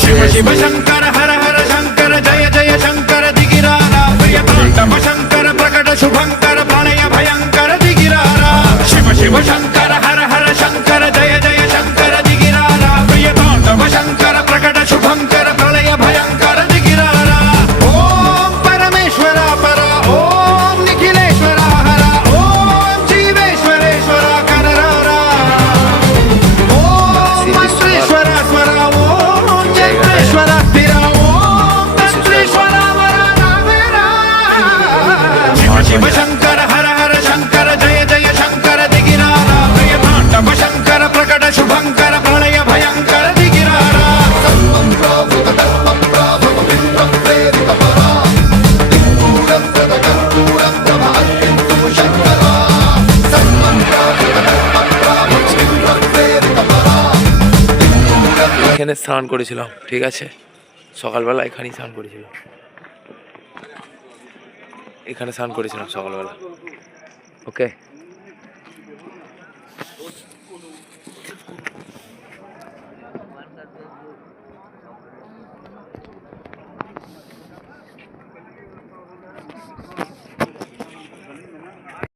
शिव शिव शंकर हर हर शंकर जय जय शंकर दिगिरारा प्रियतांडव शंकर प्रकट शुभंकर प्रणय भयंकर दिगिरारा शिव शिव शंकर हर हर शंकर जय जय शंकर दिगिरारा प्रियतांडव शंकर प्रकट शुभंकर प्रलय भयंकर दिगिरारा ओम परमेश्वरा परा ओम निखिलेश्वरा हरा ओम जीवेश्वरेश्वरा कररारा ओम मंत्रेश्वरा स्वरा ओम जयेश्वरा स्थिरा ओम तंत्रेश्वरा वरा नावेरा शिव शिव शंकर हर हर शंकर जय जय शंकर दिगिरारा प्रियतांडव शंकर प्रकट शुभंकर प्रलय भयंकर दिगिरारा এখানে স্নান করেছিলাম, ঠিক আছে, সকালবেলা এখানেই স্নান করেছিলাম, এখানে স্নান করেছিলাম সকালবেলা। ওকে,